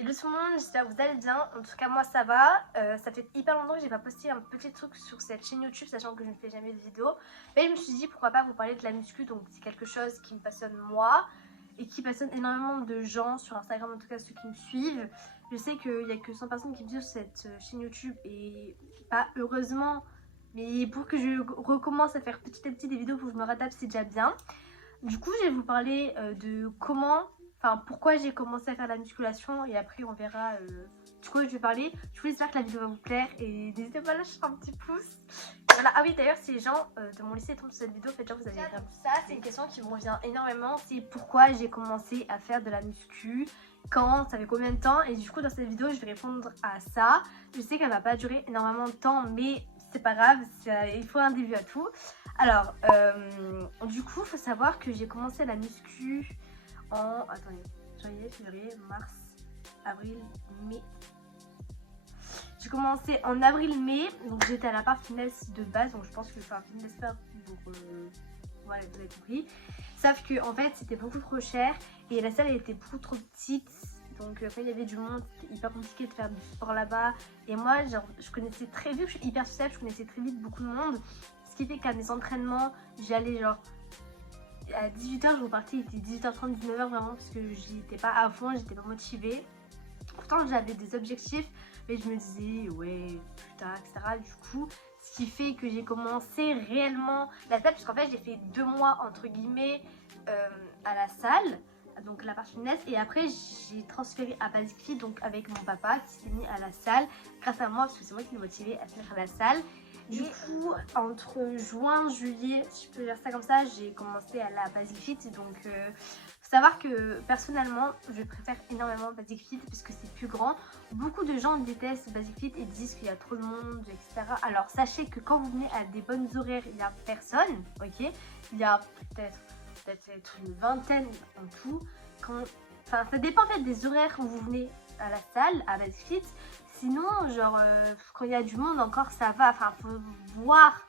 Et tout le monde, j'espère que vous allez bien. En tout cas, moi ça va. Ça fait hyper longtemps que j'ai pas posté un petit truc sur cette chaîne YouTube, sachant que je ne fais jamais de vidéo. Mais je me suis dit pourquoi pas vous parler de la muscu. Donc c'est quelque chose qui me passionne moi et qui passionne énormément de gens sur Instagram, en tout cas ceux qui me suivent. Je sais qu'il n'y a que 100 personnes qui me suivent sur cette chaîne YouTube et pas heureusement, mais pour que je recommence à faire petit à petit des vidéos pour que je me rattrape, c'est déjà bien. Du coup, je vais vous parler de pourquoi j'ai commencé à faire de la musculation et après on verra du coup je vais parler. Du coup, j'espère que la vidéo va vous plaire et n'hésitez pas à lâcher un petit pouce. Voilà. Ah oui, d'ailleurs, si les gens de mon lycée tombent sur cette vidéo, faites genre vous avez regardé ça. C'est une question qui me revient énormément. C'est pourquoi j'ai commencé à faire de la muscu, quand, ça fait combien de temps. Et du coup, dans cette vidéo, je vais répondre à ça. Je sais qu'elle va pas durer énormément de temps, mais c'est pas grave, il faut un début à tout. Alors, du coup, il faut savoir que j'ai commencé la muscu en... Attendez, janvier, février, mars, avril, mai. J'ai commencé en avril-mai, donc j'étais à la part fitness de base, donc je pense que je fais un fitness club pour... voilà, vous avez compris. Sauf que en fait, c'était beaucoup trop cher et la salle elle était beaucoup trop petite. Donc quand il y avait du monde, c'était hyper compliqué de faire du sport là-bas. Et moi, genre, je connaissais très vite, je suis hyper sociable, je connaissais très vite beaucoup de monde. Ce qui fait qu'à mes entraînements, j'allais genre à 18h, je repartais, il était 18h30, 19h vraiment parce que j'étais pas à fond, j'étais pas motivée. Pourtant, j'avais des objectifs, mais je me disais, ouais, putain, etc. Du coup, ce qui fait que j'ai commencé réellement la salle, puisqu'en fait, j'ai fait 2 mois, entre guillemets, à la salle, donc la partie fitness, et après, j'ai transféré à Basic Fit, donc avec mon papa, qui s'est mis à la salle, grâce à moi, parce que c'est moi qui l'ai motivé à venir à la salle. Du coup, entre juin, juillet, si je peux dire ça comme ça, j'ai commencé à aller à Basic Fit, donc... faut savoir que personnellement je préfère énormément Basic Fit parce que c'est plus grand. Beaucoup de gens détestent Basic Fit et disent qu'il y a trop de monde, etc. Alors sachez que quand vous venez à des bonnes horaires, il n'y a personne, ok. Il y a peut-être une vingtaine en tout. Enfin, ça dépend en fait des horaires où vous venez à la salle, à Basic Fit. Sinon, genre, quand il y a du monde encore, ça va. Enfin, faut voir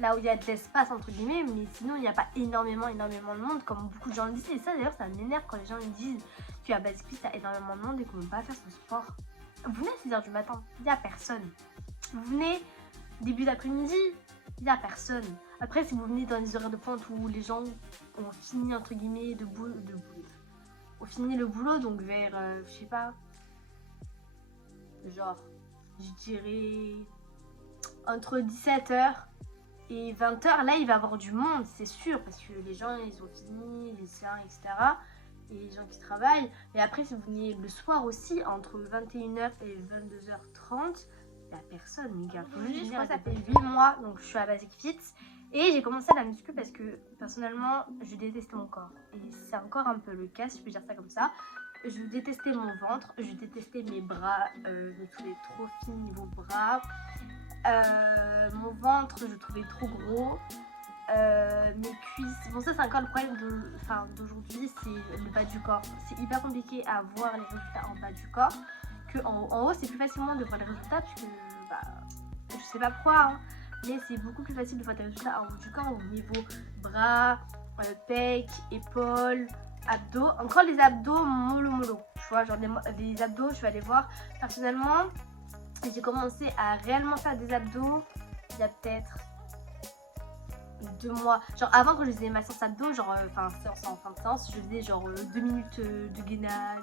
là où il y a de l'espace entre guillemets, mais sinon il n'y a pas énormément de monde comme beaucoup de gens le disent. Et ça d'ailleurs ça m'énerve quand les gens me disent qu'à Basic Fit t'as énormément de monde et qu'on ne peut pas faire son sport. Vous venez à 6h du matin, il n'y a personne. Vous venez début d'après-midi, il n'y a personne. Après si vous venez dans les horaires de pointe où les gens ont fini entre guillemets ont fini le boulot, donc vers je sais pas, genre je dirais entre 17h et 20h, là il va y avoir du monde, c'est sûr, parce que les gens ils ont fini, les lycéens, etc. Et les gens qui travaillent. Et après, si vous venez le soir aussi, entre 21h et 22h30, il n'y a personne, les gars. Faut juste dire, ça fait 8 mois, donc je suis à Basic Fit. Et j'ai commencé la muscu parce que personnellement, je détestais mon corps. Et c'est encore un peu le cas, si je peux dire ça comme ça. Je détestais mon ventre, je détestais mes bras, je trouvais trop fine niveau bras. Mon ventre je le trouvais trop gros, mes cuisses, bon ça c'est encore le problème d'aujourd'hui, c'est le bas du corps. C'est hyper compliqué à voir les résultats en bas du corps, que en haut c'est plus facilement de voir les résultats puisque je sais pas pourquoi hein, mais c'est beaucoup plus facile de voir des résultats en haut du corps au niveau bras, pecs, épaules, abdos. Encore les abdos mollo, tu vois, genre les abdos je vais aller voir personnellement. J'ai commencé à réellement faire des abdos il y a peut-être 2 mois. Genre avant quand je faisais ma séance abdos, genre séance en fin de séance, je faisais genre 2 minutes de gainage,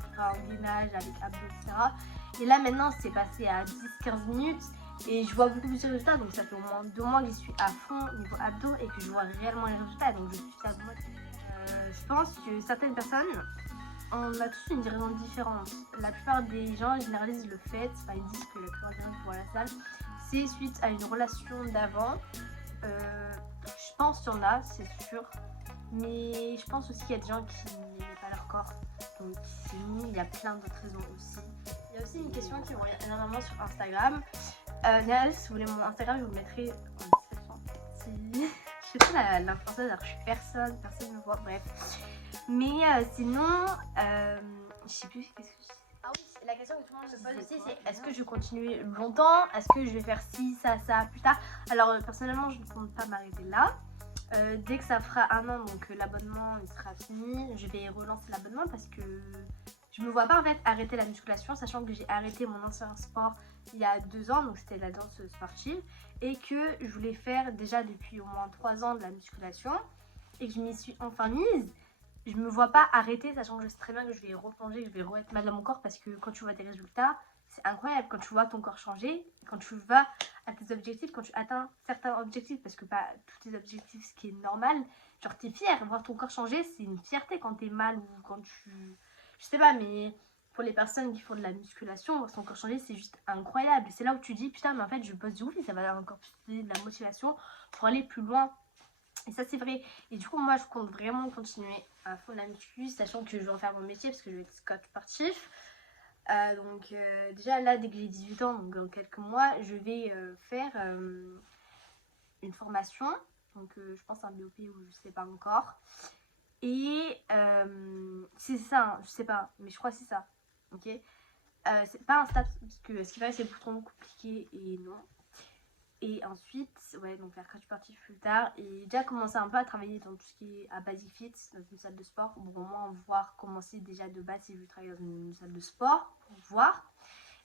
gainage avec abdos, etc. Et là maintenant c'est passé à 10-15 minutes et je vois beaucoup plus de résultats. Donc ça fait au moins 2 mois que je suis à fond niveau abdos et que je vois réellement les résultats. Donc je suis fière de moi. Je pense que certaines personnes, on a tous une raison différente. La plupart des gens généralisent le fait, ils disent que la plupart des gens qui vont à la salle, c'est suite à une relation d'avant. Je pense qu'il y en a, c'est sûr. Mais je pense aussi qu'il y a des gens qui n'aiment pas leur corps. Donc il y a plein d'autres raisons aussi. Il y a aussi une question qui me revient énormément sur Instagram. D'ailleurs, si vous voulez mon Instagram, je vous le mettrai en description. Je suis pas l'influenceuse, alors je suis personne ne me voit, bref. Mais sinon, je sais plus qu'est-ce que je disais. Ah oui, la question que tout le monde se pose aussi, c'est est-ce que je vais continuer longtemps? Est-ce que je vais faire ci, ça plus tard? Alors personnellement, je ne compte pas m'arrêter là. Dès que ça fera 1 an, donc l'abonnement il sera fini, je vais relancer l'abonnement parce que Je me vois pas en fait arrêter la musculation, sachant que j'ai arrêté mon ancien sport il y a 2 ans, donc c'était la danse sportive, et que je voulais faire déjà depuis au moins 3 ans de la musculation, et que je m'y suis enfin mise. Je me vois pas arrêter, sachant que je sais très bien que je vais replonger, que je vais re-être mal dans mon corps, parce que quand tu vois des résultats, c'est incroyable. Quand tu vois ton corps changer, quand tu vas à tes objectifs, quand tu atteins certains objectifs, parce que pas tous tes objectifs, ce qui est normal, genre t'es fier, voir ton corps changer, c'est une fierté quand t'es mal ou quand tu... Je sais pas, mais pour les personnes qui font de la musculation, voir son corps changer, c'est juste incroyable. C'est là où tu dis, putain, mais en fait, je bosse du ouf et ça va encore plus te donner de la motivation pour aller plus loin. Et ça, c'est vrai. Et du coup, moi, je compte vraiment continuer à fond la muscu, sachant que je vais en faire mon métier parce que je vais être coach sportif. Déjà, là, dès que j'ai 18 ans, donc dans quelques mois, je vais faire une formation. Donc, je pense un BOP ou je sais pas encore. Et c'est ça, hein, je sais pas, mais je crois que c'est ça. Ok. C'est pas un stage parce que ce qui va, c'est beaucoup trop compliqué et non. Et ensuite, ouais, donc faire coach sportif plus tard. Et déjà commencer un peu à travailler dans tout ce qui est à Basic Fit, dans une salle de sport. Pour au moins voir commencer déjà de base si je travaille dans une salle de sport, pour voir.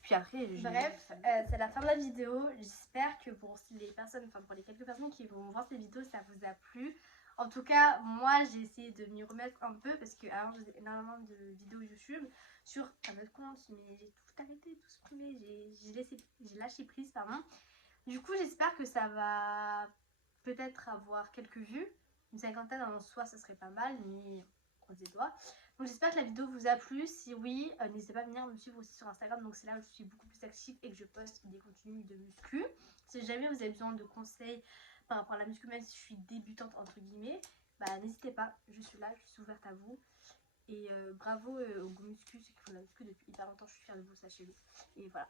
Puis après, bref, c'est la fin de la vidéo. J'espère que pour les personnes, enfin pour les quelques personnes qui vont voir cette vidéo, ça vous a plu. En tout cas, moi j'ai essayé de m'y remettre un peu parce que avant je faisais énormément de vidéos YouTube sur un autre compte, mais j'ai tout arrêté, tout supprimé, j'ai lâché prise, pardon. Du coup, j'espère que ça va peut-être avoir quelques vues. Une cinquantaine en soi, ça serait pas mal, mais on se doigts. Donc j'espère que la vidéo vous a plu. Si oui, n'hésitez pas à venir me suivre aussi sur Instagram. Donc c'est là où je suis beaucoup plus active et que je poste des contenus de muscu. Si jamais vous avez besoin de conseils par rapport à la muscu, même si je suis débutante entre guillemets, bah n'hésitez pas. Je suis là, je suis ouverte à vous. Et bravo aux muscu, ceux qui font de la muscu depuis hyper longtemps. Je suis fière de vous, sachez-le. Et voilà.